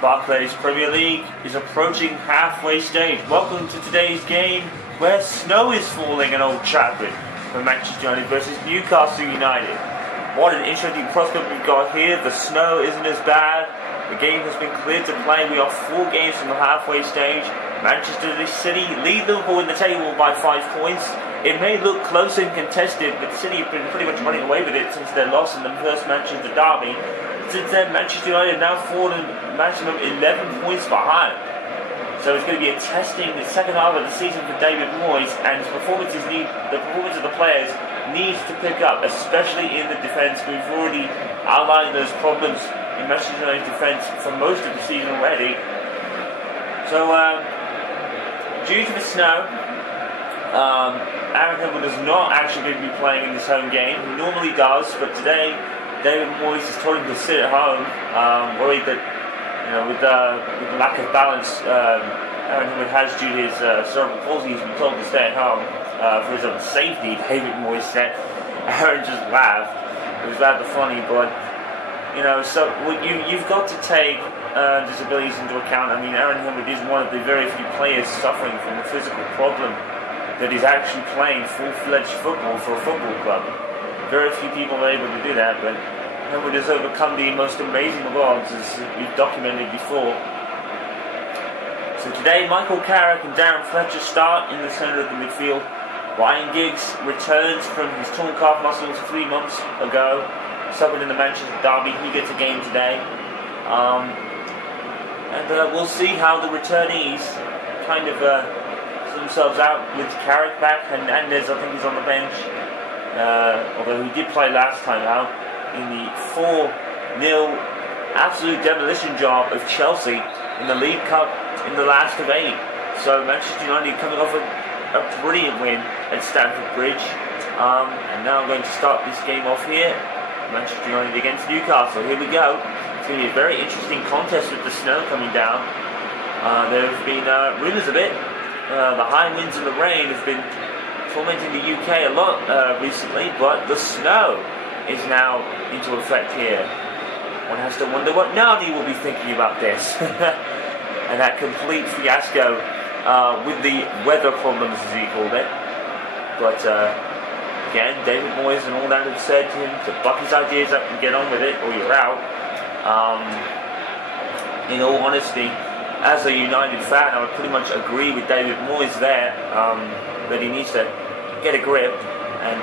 Barclays Premier League is approaching halfway stage. Welcome to today's game where snow is falling in Old Trafford for Manchester United versus Newcastle United. What an interesting prospect we've got here. The snow isn't as bad. The game has been cleared to play. We are 4 games from the halfway stage. Manchester City lead Liverpool in the table by 5 points. It may look close and contested, but City have been pretty much running away with it since their loss in the first Manchester derby. Since then, Manchester United have now fallen maximum 11 points behind. So it's going to be a testing the second half of the season for David Moyes, and the performance of the players needs to pick up, especially in the defence. We've already outlined those problems in Manchester United's defence for most of the season already. So, due to the snow, Aaron Hill is not actually going to be playing in this home game. He normally does, but today David Moyes has told him to sit at home, worried that, with the lack of balance Aaron Hill has due to his cerebral palsy, he's been told to stay at home for his own safety. David Moyes said. Aaron just laughed. It was rather funny, but so you've got to take disabilities into account. I mean, Aaron Hill is one of the very few players suffering from a physical problem that is actually playing full-fledged football for a football club. Very few people are able to do that, but Howard has overcome the most amazing of odds, as we've documented before. So today, Michael Carrick and Darren Fletcher start in the centre of the midfield. Ryan Giggs returns from his torn calf muscles 3 months ago, suffered in the Manchester derby. He gets a game today. And we'll see how the returnees kind of sort themselves out with Carrick back, and Andes, I think, he's on the bench. Although he did play last time out in the 4-0 absolute demolition job of Chelsea in the League Cup in the last of 8. So Manchester United coming off a brilliant win at Stamford Bridge. And now I'm going to start this game off here. Manchester United against Newcastle. Here we go. It's going to be a very interesting contest with the snow coming down. There have been rumours of it. The high winds and the rain have been tormenting the UK a lot recently, but the snow is now into effect here. One has to wonder what Nani will be thinking about this. And that complete fiasco with the weather problems, as he called it. But again, David Moyes and all that have said to him to buck his ideas up and get on with it, or you're out. In all honesty, as a United fan, I would pretty much agree with David Moyes there, that he needs to get a grip and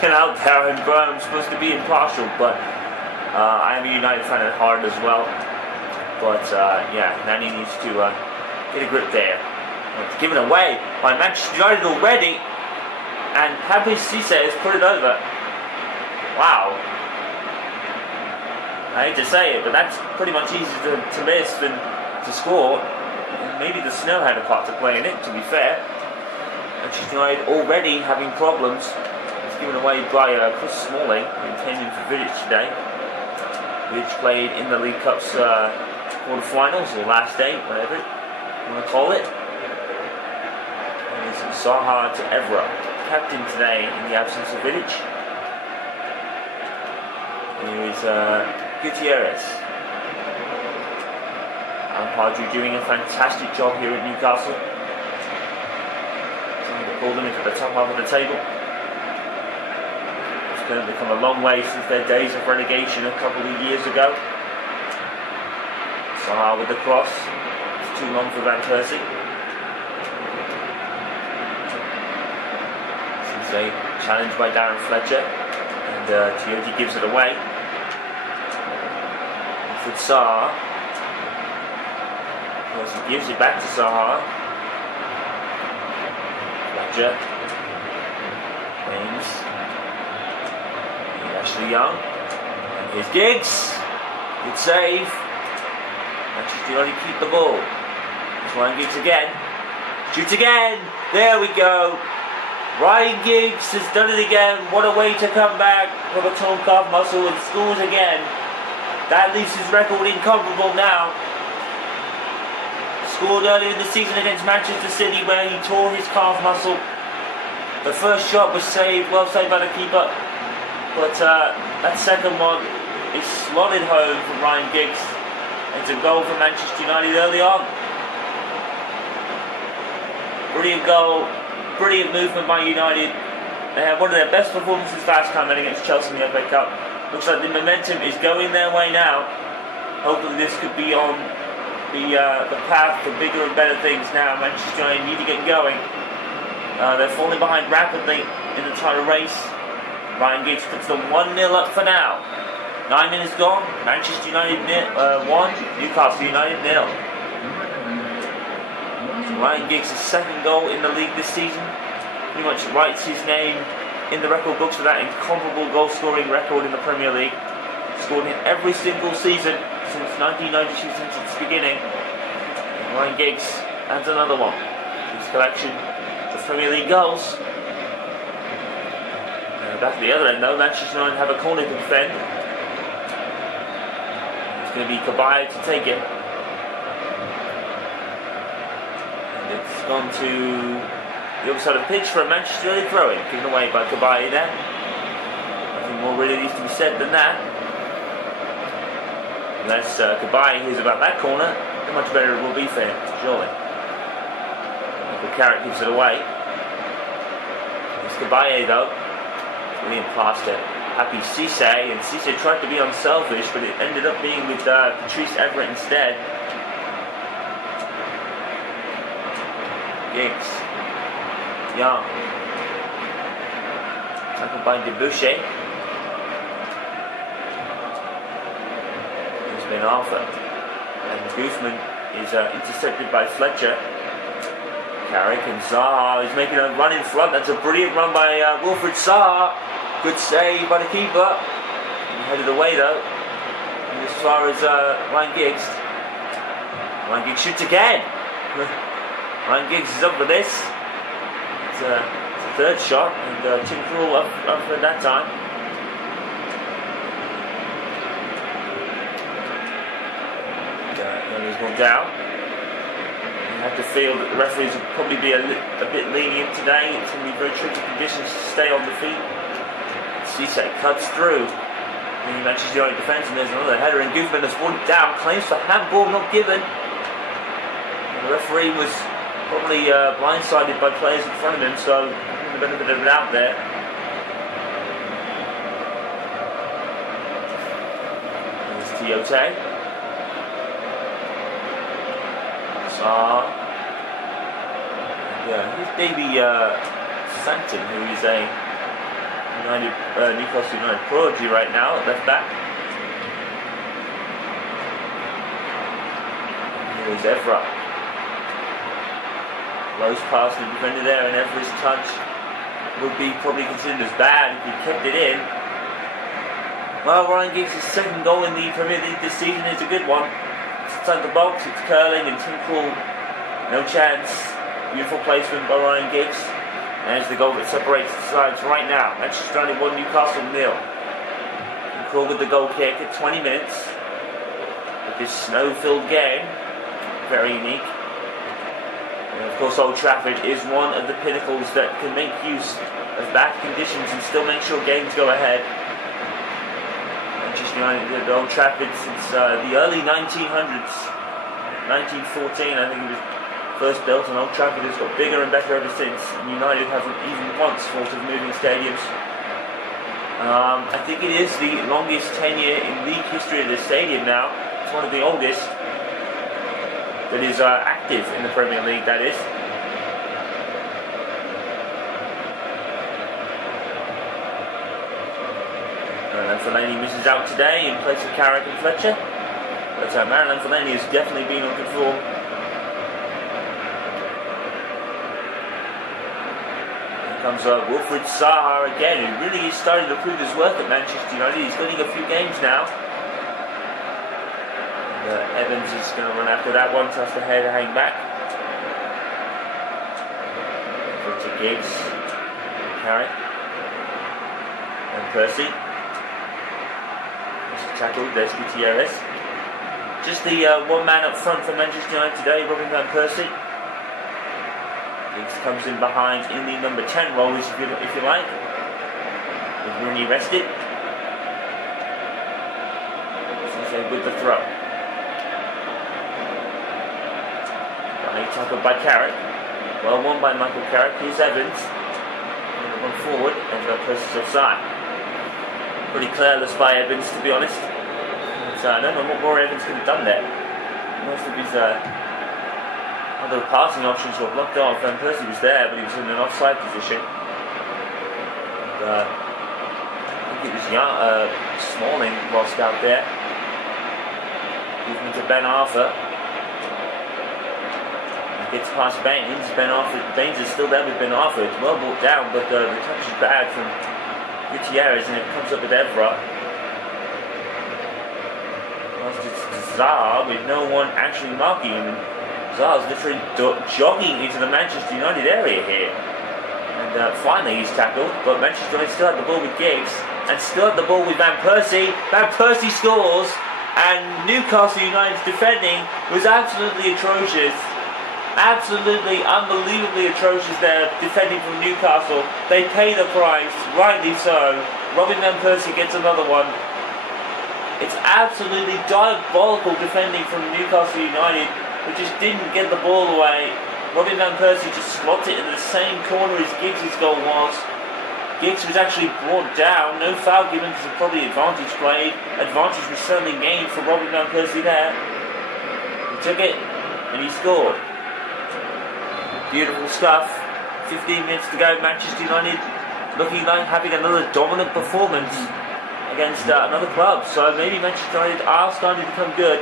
get out there and go. I'm supposed to be impartial, but I am a United fan at heart as well. But Nani needs to get a grip there. It's given away by Manchester United already, and Happy Cisse has put it over. Wow. I hate to say it, but that's pretty much easier to miss than to score. Maybe the snow had a part to play in it, to be fair. Manchester United already having problems. It's given away by Chris Smalling, intending for Vidic today. Vidic played in the League Cup's quarter-finals, or last day, whatever you want to call it. And it's Zaha to Evra, captain today in the absence of Vidic. Here is Gutierrez. Ampadu doing a fantastic job here at Newcastle. Trying to pull them into the top half of the table. It's going to become a long way since their days of relegation a couple of years ago. Saha with the cross. It's too long for Van Persie. This is a challenge by Darren Fletcher. And Tiote gives it away. For Saha. He gives it back to Zaha. Fletcher. James. Ashley Young. And here's Giggs. Good save. Manchester United keep the ball. It's Ryan Giggs again. Shoots again. There we go. Ryan Giggs has done it again. What a way to come back from a torn calf muscle and scores again. That leaves his record incomparable now. Scored earlier in the season against Manchester City where he tore his calf muscle. The first shot was saved, well saved by the keeper, but that second one is slotted home from Ryan Giggs. It's a goal for Manchester United early on. Brilliant goal, brilliant movement by United. They had one of their best performances last time against Chelsea in the FA Cup. Looks like the momentum is going their way now. Hopefully this could be on the path to bigger and better things now. Manchester United need to get going. They're falling behind rapidly in the title race. Ryan Giggs puts them 1-0 up for now. 9 minutes gone. Manchester United 1, Newcastle United 0. So Ryan Giggs' second goal in the league this season pretty much writes his name in the record books for that incomparable goal-scoring record in the Premier League. Scored in every single season since 1992, since its beginning. And Ryan Giggs adds another one to his collection of Premier League goals. Back at the other end though, Manchester United have a corner to defend. It's going to be Kabay to take it. And it's gone to the other side of the pitch for a Manchester United throw-in, given away by Kabay there. Nothing more really needs to be said than that. Unless Kabay hears about that corner, how much better it will be for him, surely. The Carrot gives it away. It's Kabay though. Brilliant pass to Happy Cisse, and Cisse tried to be unselfish, but it ended up being with Patrice Evra instead. Giggs. Young. Tackled by Debuchy. There's been Arthur. And Guzman is intercepted by Fletcher. Carrick and Zaha is making a run in front. That's a brilliant run by Wilfried Zaha. Good save by the keeper. He headed away though. And as far as Ryan Giggs. Ryan Giggs shoots again. Ryan Giggs is up for this. It's a third shot, and Tim Krul up for that time. And he's gone down. I have to feel that the referees will probably be a bit lenient today. It's going to be very tricky conditions to stay on the feet. Cisse cuts through the Manchester United defence, and there's another header, and Guzman has won down, claims for handball not given. And the referee was probably blindsided by players in front of him, so the benefit of the doubt there. There's Tiote. Here's Davy Santon, who is a Newcastle United prodigy right now at left back. Here's Evra. Close pass to the defender there, and Evra's touch would be probably considered as bad if he kept it in. Well, Ryan Giggs' second goal in the Premier League this season is a good one. Inside the box, it's curling and Tim Krul, no chance. Beautiful placement by Ryan Giggs. And there's the goal that separates the sides right now. Manchester United 1, Newcastle 0. Tim Krul with the goal kick at 20 minutes. With this snow-filled game, very unique. And of course, Old Trafford is one of the pinnacles that can make use of bad conditions and still make sure games go ahead. Manchester United at Old Trafford since the early 1900s, 1914 I think it was first built, and Old Trafford has got bigger and better ever since. And United haven't even once thought of moving stadiums. I think it is the longest tenure in league history of the stadium now. It's one of the oldest that is active in the Premier League, that is. Fellaini misses out today in place of Carrick and Fletcher. But Marouane Fellaini has definitely been on good form. Here comes Wilfried Zaha again, who really is starting to prove his worth at Manchester United. He's winning a few games now. And, Evans is going to run after that one, so has to hang back. To Giggs, Carrick, and Percy. Tackled, there's Gutierrez. Just the one man up front for Manchester United today, Robin van Persie. Giggs comes in behind in the number 10 role, if you like. With Rooney rested. With the throw. but by Carrick. Well won by Michael Carrick. Here's Evans. One forward, and Van Persie's offside. Pretty careless by Evans, to be honest. So I don't know what more Evans could have done there. Most of his other passing options were blocked off. Van Persie was there, but he was in an offside position. And, I think it was Smalling lost out there. Gives me to Ben Arthur. He gets past Baines. Baines is still there with Ben Arthur. It's well brought down, but the touch is bad from Gutierrez, and it comes up with Evra. Whilst it's Zaha with no one actually marking him. Zaha's literally jogging into the Manchester United area here. And finally he's tackled, but Manchester United still had the ball with Giggs, and still had the ball with Van Persie. Van Persie scores, and Newcastle United's defending was absolutely atrocious. Absolutely, unbelievably atrocious there, defending from Newcastle. They pay the price, rightly so. Robin Van Persie gets another one. It's absolutely diabolical defending from Newcastle United, who just didn't get the ball away. Robin Van Persie just slots it in the same corner as Giggs' goal was. Giggs was actually brought down, no foul given because of probably advantage played. Advantage was certainly gained for Robin Van Persie there. He took it, and he scored. Beautiful stuff. 15 minutes to go. Manchester United looking like having another dominant performance against another club. So maybe Manchester United are starting to become good.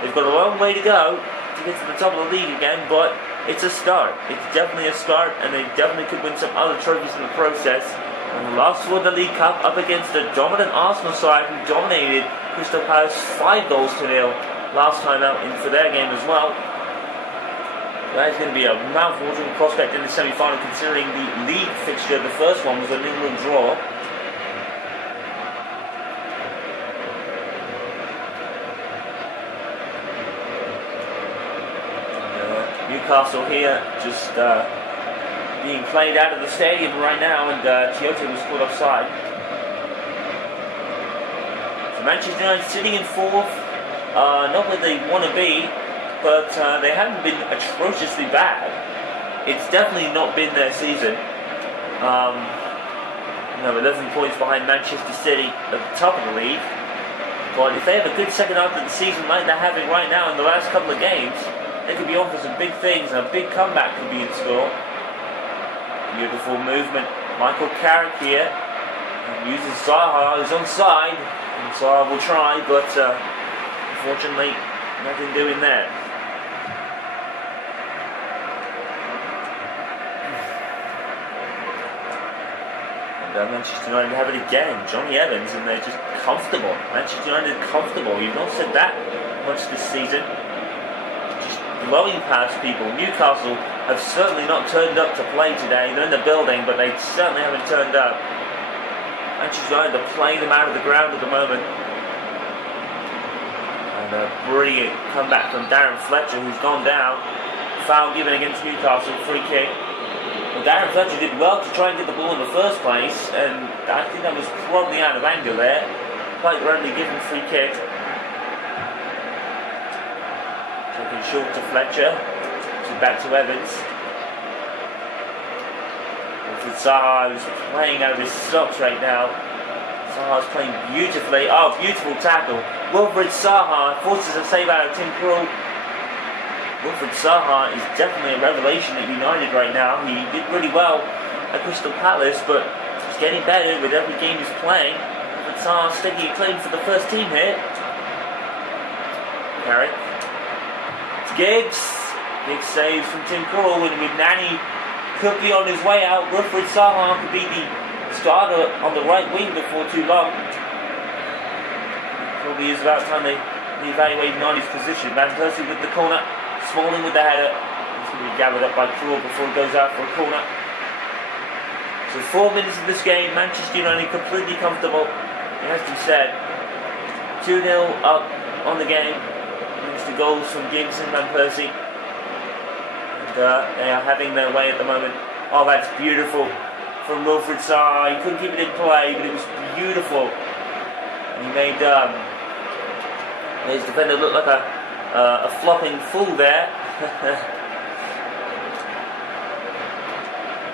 They've got a long way to go to get to the top of the league again, but it's a start. It's definitely a start, and they definitely could win some other trophies in the process. And last won the League Cup up against a dominant Arsenal side who dominated Crystal Palace 5-0 last time out for their game as well. That is going to be a mouth-watering prospect in the semi-final, considering the league fixture. The first one was a 0-0 draw. Newcastle here just being played out of the stadium right now, and Kyoto was caught offside. So Manchester United sitting in fourth, not where they want to be, but they haven't been atrociously bad. It's definitely not been their season. 11 points behind Manchester City at the top of the league. But if they have a good second half of the season like they're having right now in the last couple of games, they could be on for some big things, and a big comeback could be in store. Beautiful movement. Michael Carrick here uses Zaha, who's onside. And Zaha will try, but unfortunately, nothing doing there. And Manchester United have it again. Johnny Evans, and they're just comfortable. Manchester United comfortable. You've not said that much this season. Just blowing past people. Newcastle have certainly not turned up to play today. They're in the building, but they certainly haven't turned up. Manchester United are playing them out of the ground at the moment. And a brilliant comeback from Darren Fletcher, who's gone down. Foul given against Newcastle, free kick. Well, Darren Fletcher did well to try and get the ball in the first place, and I think that was probably out of anger there. Quite rightly given free kick. Taking short to Fletcher. So back to Evans. Wilfried Zaha, who's playing out of his socks right now. Zaha's playing beautifully. Oh, beautiful tackle. Wilfried Zaha forces a save out of Tim Krul. Wilfried Zaha is definitely a revelation at United right now. He did really well at Crystal Palace, but he's getting better with every game he's playing. Wilfried Zaha taking a claim for the first team here. Carrick. It's Giggs. Big saves from Tim Krul, and with Nani could be on his way out. Wilfried Zaha could be the starter on the right wing before too long. Probably is about time they evaluate Nani's position. Van Persie with the corner. Smalling with the header. He's going to be gathered up by Krul before he goes out for a corner. So 4 minutes of this game, Manchester United completely comfortable. It has to be said. 2-0 up on the game. Thanks to goals from Giggs and Van Persie. And they are having their way at the moment. Oh, that's beautiful from Wilfried Zaha. He couldn't keep it in play, but it was beautiful. And he made his defender look like a flopping fool there.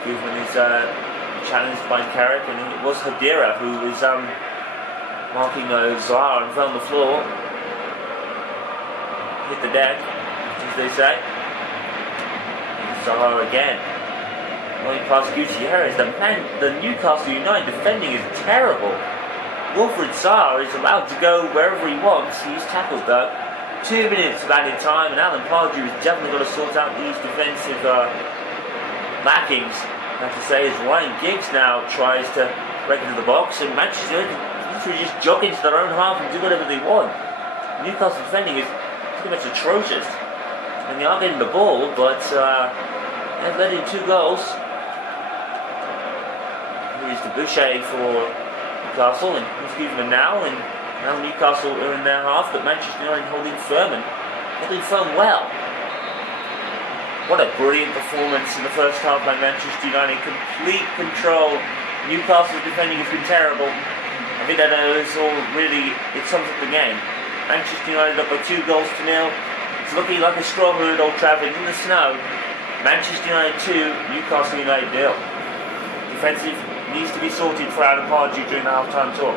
Guzman is challenged by Carrick, and it was Hadira who was marking Zaha and fell on the floor. Hit the deck, as they say. Zaha again. Going past Gutierrez. The Newcastle United defending is terrible. Wilfried Zaha is allowed to go wherever he wants. He's tackled though. 2 minutes of added time, and Alan Pardew has definitely got to sort out these defensive lackings. I have to say, as Ryan Giggs now tries to break into the box, and Manchester United literally just jog into their own half and do whatever they want. Newcastle defending is pretty much atrocious, and they are getting the ball, but they've let in 2 goals. Here's the Boucher for Newcastle, and he's giving them now, and now Newcastle are in their half, but Manchester United holding firm and holding firm well. What a brilliant performance in the first half by Manchester United. Complete control. Newcastle's defending has been terrible. I think that is all really, it sums up the game. Manchester United up by 2 goals to 0. It's looking like a strawberry at Old Trafford in the snow. Manchester United 2, Newcastle United 0. Defensive needs to be sorted for Alan Pardew during the half-time talk.